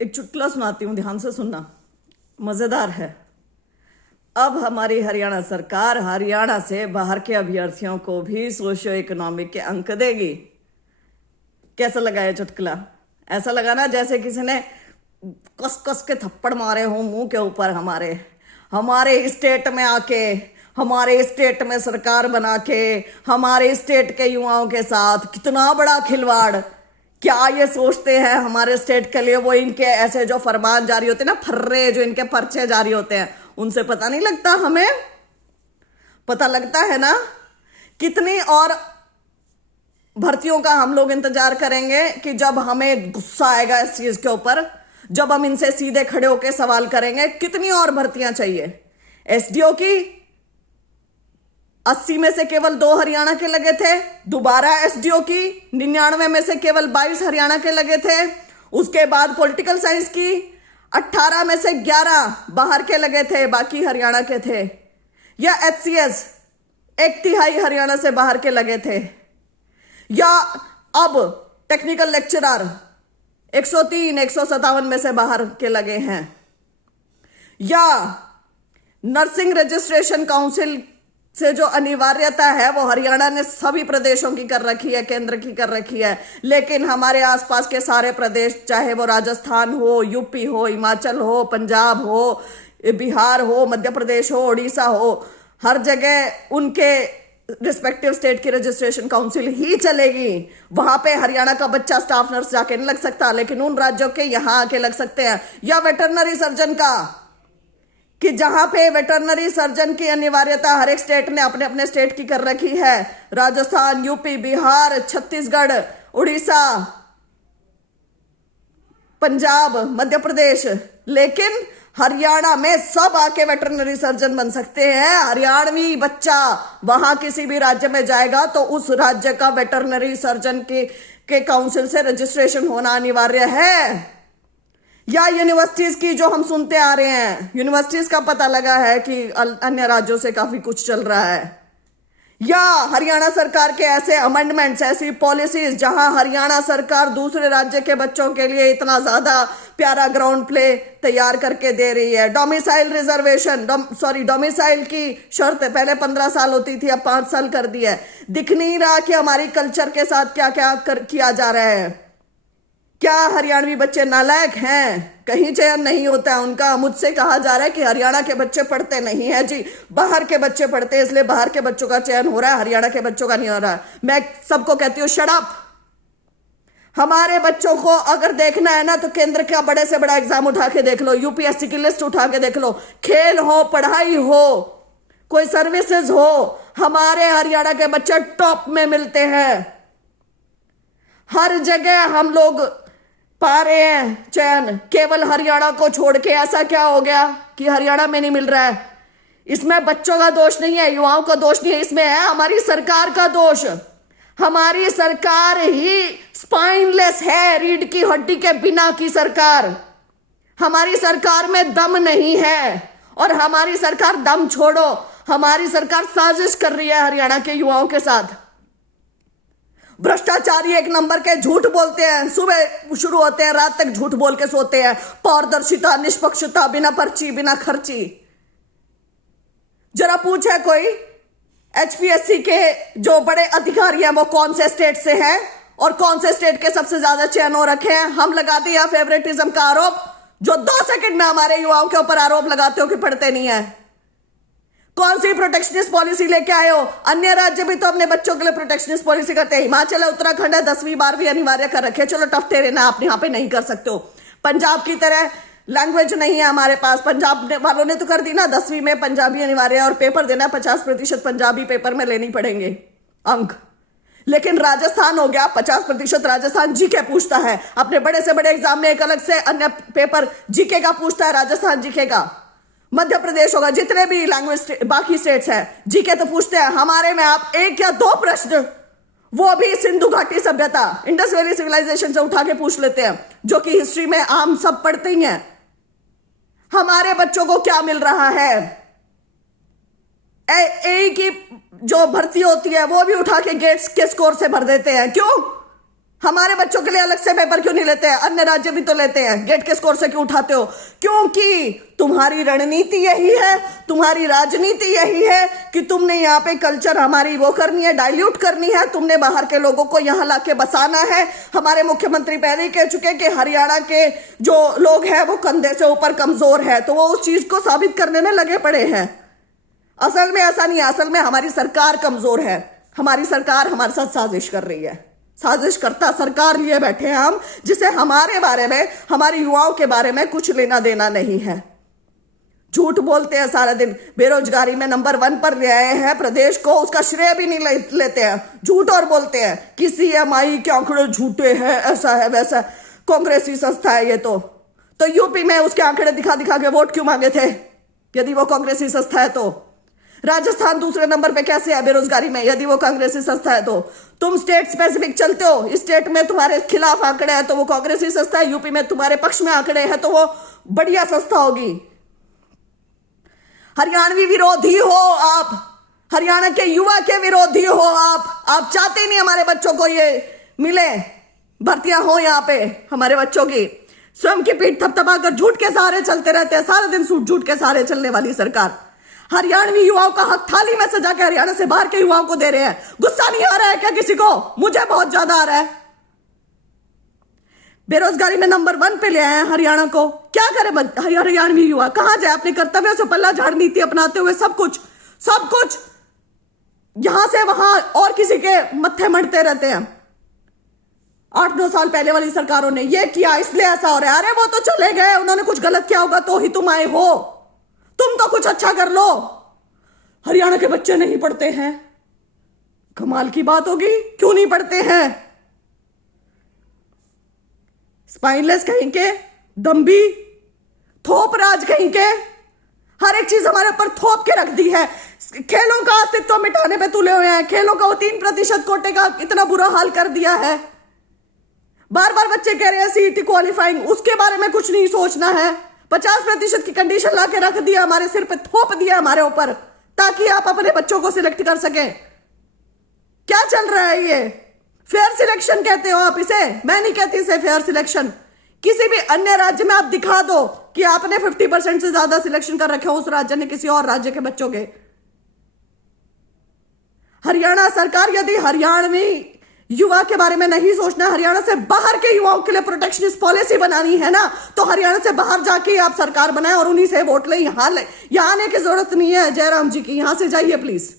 एक चुटकुला सुनाती हूँ, ध्यान से सुनना, मजेदार है। अब हमारी हरियाणा सरकार हरियाणा से बाहर के अभ्यर्थियों को भी सोशियो इकोनॉमिक के अंक देगी। कैसा लगा ये चुटकुला? ऐसा लगा ना जैसे किसी ने कस कस के थप्पड़ मारे हों मुंह के ऊपर। हमारे स्टेट में आके, हमारे स्टेट में सरकार बना के, हमारे स्टेट के युवाओं के साथ कितना बड़ा खिलवाड़। क्या ये सोचते हैं हमारे स्टेट के लिए? वो इनके ऐसे जो फरमान जारी होते हैं ना, फर्रे जो इनके पर्चे जारी होते हैं, उनसे पता नहीं लगता? हमें पता लगता है ना। कितनी और भर्तियों का हम लोग इंतजार करेंगे कि जब हमें गुस्सा आएगा इस चीज के ऊपर, जब हम इनसे सीधे खड़े होकर सवाल करेंगे। कितनी और भर्तियां चाहिए? एसडीओ की 80 में से केवल 2 हरियाणा के लगे थे। दोबारा एसडीओ की 99 में से केवल 22 हरियाणा के लगे थे। उसके बाद पॉलिटिकल साइंस की 18 में से 11 बाहर के लगे थे, बाकी हरियाणा के थे। या एचसीएस 1/3 हरियाणा से बाहर के लगे थे। या अब टेक्निकल लेक्चरर 103 157 में से बाहर के लगे हैं। या नर्सिंग रजिस्ट्रेशन काउंसिल से जो अनिवार्यता है वो हरियाणा ने सभी प्रदेशों की कर रखी है, केंद्र की कर रखी है। लेकिन हमारे आसपास के सारे प्रदेश, चाहे वो राजस्थान हो, यूपी हो, हिमाचल हो, पंजाब हो, बिहार हो, मध्य प्रदेश हो, उड़ीसा हो, हर जगह उनके रिस्पेक्टिव स्टेट की रजिस्ट्रेशन काउंसिल ही चलेगी। वहां पे हरियाणा का बच्चा स्टाफ नर्स जाके नहीं लग सकता, लेकिन उन राज्यों के यहां आके लग सकते हैं। या वेटरनरी सर्जन का, कि जहां पे वेटरनरी सर्जन की अनिवार्यता हर एक स्टेट ने अपने अपने स्टेट की कर रखी है, राजस्थान, यूपी, बिहार, छत्तीसगढ़, उड़ीसा, पंजाब, मध्य प्रदेश, लेकिन हरियाणा में सब आके वेटरनरी सर्जन बन सकते हैं। हरियाणवी बच्चा वहां किसी भी राज्य में जाएगा तो उस राज्य का वेटरनरी सर्जन के काउंसिल से रजिस्ट्रेशन होना अनिवार्य है। या यूनिवर्सिटीज की जो हम सुनते आ रहे हैं, यूनिवर्सिटीज का पता लगा है कि अन्य राज्यों से काफी कुछ चल रहा है। या हरियाणा सरकार के ऐसे अमेंडमेंट्स, ऐसी पॉलिसीज जहां हरियाणा सरकार दूसरे राज्य के बच्चों के लिए इतना ज्यादा प्यारा ग्राउंड प्ले तैयार करके दे रही है। डोमिसाइल रिजर्वेशन, डोमिसाइल की शर्त पहले 15 साल होती थी, अब 5 साल कर दी है। दिख नहीं रहा कि हमारी कल्चर के साथ क्या क्या किया जा रहा है। क्या हरियाणवी बच्चे नालायक हैं? कहीं चयन नहीं होता है उनका। मुझसे कहा जा रहा है कि हरियाणा के बच्चे पढ़ते नहीं है जी, बाहर के बच्चे पढ़ते हैं, इसलिए बाहर के बच्चों का चयन हो रहा है, हरियाणा के बच्चों का नहीं हो रहा। मैं सबको कहती हूँ, शट अप। हमारे बच्चों को अगर देखना है ना तो केंद्र का बड़े से बड़ा एग्जाम उठा के देख लो, यूपीएससी की लिस्ट उठा के देख लो। खेल हो, पढ़ाई हो, कोई सर्विसेज हो, हमारे हरियाणा के बच्चे टॉप में मिलते हैं। हर जगह हम लोग पा रहे हैं चयन, केवल हरियाणा को छोड़ के। ऐसा क्या हो गया कि हरियाणा में नहीं मिल रहा है? इसमें बच्चों का दोष नहीं है, युवाओं का दोष नहीं है, इसमें है हमारी सरकार का दोष। हमारी सरकार ही स्पाइनलेस है, रीढ़ की हड्डी के बिना की सरकार। हमारी सरकार में दम नहीं है। और हमारी सरकार, दम छोड़ो, हमारी सरकार साजिश कर रही है हरियाणा के युवाओं के साथ। भ्रष्टाचारी एक नंबर के, झूठ बोलते हैं, सुबह शुरू होते हैं, रात तक झूठ बोल के सोते हैं। पारदर्शिता, निष्पक्षता, बिना पर्ची, बिना खर्ची। जरा पूछे कोई एचपीएससी के जो बड़े अधिकारी हैं वो कौन से स्टेट से हैं और कौन से स्टेट के सबसे ज्यादा चयन हो रखे हैं? हम लगाते हैं फेवरेटिज्म का आरोप, जो 2 सेकंड में हमारे युवाओं के ऊपर आरोप लगाते हो कि पढ़ते नहीं है। कौन सी प्रोटेक्शनिस्ट पॉलिसी लेके आए हो? अन्य राज्य भी तो अपने बच्चों के लिए प्रोटेक्शनिस्ट पॉलिसी करते हैं। हिमाचल है, उत्तराखंड है, 10वीं 12वीं अनिवार्य कर रखे। चलो टफ टेरेन है, आप यहाँ पे नहीं कर सकते हो। पंजाब की तरह लैंग्वेज नहीं है हमारे पास। पंजाब वालों ने तो कर दी ना, 10वीं में पंजाबी अनिवार्य है और पेपर देना 50% पंजाबी पेपर में लेनी पड़ेंगे अंक। लेकिन राजस्थान हो गया 50%, राजस्थान जीके पूछता है अपने बड़े से बड़े एग्जाम में, एक अलग से अन्य पेपर जीके का पूछता है राजस्थान जीके का। मध्य प्रदेश होगा, जितने भी लैंग्वेज बाकी स्टेट्स हैं जीके तो पूछते हैं। हमारे में आप 1 या 2 प्रश्न, वो भी सिंधु घाटी सभ्यता, इंडस वैली सिविलाइजेशन से उठा के पूछ लेते हैं, जो कि हिस्ट्री में आम सब पढ़ते ही हैं। हमारे बच्चों को क्या मिल रहा है? ए की जो भर्ती होती है वो भी उठा के गेट्स के स्कोर से भर देते हैं। क्यों? हमारे बच्चों के लिए अलग से पेपर क्यों नहीं लेते हैं? अन्य राज्य भी तो लेते हैं। गेट के स्कोर से क्यों उठाते हो? क्योंकि तुम्हारी रणनीति यही है, तुम्हारी राजनीति यही है कि तुमने यहाँ पे कल्चर हमारी वो करनी है, डाइल्यूट करनी है, तुमने बाहर के लोगों को यहाँ लाके बसाना है। हमारे मुख्यमंत्री पहले ही कह चुके कि हरियाणा के जो लोग हैं वो कंधे से ऊपर कमजोर है, तो वो उस चीज को साबित करने में लगे पड़े हैं। असल में ऐसा नहीं है, असल में हमारी सरकार कमजोर है। हमारी सरकार हमारे साथ साजिश कर रही है, साजिश करता सरकार लिए बैठे हैं हम, जिसे हमारे बारे में, हमारे युवाओं के बारे में कुछ लेना देना नहीं है। झूठ बोलते हैं सारा दिन, बेरोजगारी में नंबर 1 पर ले आए हैं प्रदेश को, उसका श्रेय भी नहीं लेते हैं, झूठ और बोलते हैं कि CMI के आंकड़े झूठे हैं, ऐसा है वैसा है, कांग्रेसी संस्था है ये। तो यूपी में उसके आंकड़े दिखा दिखा के वोट क्यों मांगे थे यदि वो कांग्रेसी संस्था है? तो राजस्थान दूसरे नंबर पे कैसे है बेरोजगारी में यदि वो कांग्रेसी संस्था है? तो तुम स्टेट स्पेसिफिक चलते हो, इस स्टेट में तुम्हारे खिलाफ आंकड़े हैं तो वो कांग्रेसी संस्था है, यूपी में तुम्हारे पक्ष में आंकड़े हैं तो वो बढ़िया संस्था होगी। हरियाणवी विरोधी हो आप, हरियाणा के युवा के विरोधी हो आप चाहते नहीं हमारे बच्चों को ये मिले, भर्तियां हो यहाँ पे हमारे बच्चों की। स्वयं की पीठ थपथपा कर झूठ के सहारे चलते रहते हैं, सारा दिन झूठ के सहारे चलने वाली सरकार। हरियाणवी युवाओं का हक थाली में सजा के हरियाणा से बाहर के युवाओं को दे रहे हैं। गुस्सा नहीं आ रहा है क्या किसी को? मुझे बहुत ज्यादा आ रहा है। बेरोजगारी में नंबर 1 पे ले आए हैं हरियाणा को, क्या करे हरियाणवी युवा? कहां जाए? अपने कर्तव्यों से पल्ला झाड़ नीति अपनाते हुए सब कुछ यहां से वहां और किसी के मत्थे मढ़ते रहते हैं। 8-9 साल पहले वाली सरकारों ने ये किया इसलिए ऐसा हो रहा है। अरे वो तो चले गए, उन्होंने कुछ गलत किया होगा तो ही तुम आए हो, तुम तो कुछ अच्छा कर लो। हरियाणा के बच्चे नहीं पढ़ते हैं, कमाल की बात होगी, क्यों नहीं पढ़ते हैं? स्पाइनलेस कहीं के, दम्भी, थोप राज कहीं के, हर एक चीज हमारे ऊपर थोप के रख दी है। खेलों का अस्तित्व मिटाने पे तुले हुए हैं, खेलों का वो 3% कोटे का इतना बुरा हाल कर दिया है। बार बार बच्चे कह रहे हैं CET क्वालिफाइंग, उसके बारे में कुछ नहीं सोचना है। 50% की कंडीशन ला के रख दिया, हमारे सिर पे थोप दिया हमारे ऊपर, ताकि आप अपने बच्चों को सिलेक्ट कर सकें। क्या चल रहा है ये? फेयर सिलेक्शन कहते हो आप इसे? मैं नहीं कहती इसे फेयर सिलेक्शन। किसी भी अन्य राज्य में आप दिखा दो कि आपने 50% से ज्यादा सिलेक्शन कर रखे हो उस राज्य ने किसी और राज्य के बच्चों के। हरियाणा सरकार यदि हरियाणवी युवा के बारे में नहीं सोचना, हरियाणा से बाहर के युवाओं के लिए प्रोटेक्शनिस्ट पॉलिसी बनानी है ना, तो हरियाणा से बाहर जाके आप सरकार बनाए और उन्हीं से वोट ले। यहां आने की जरूरत नहीं है जयराम जी की, यहां से जाइए प्लीज।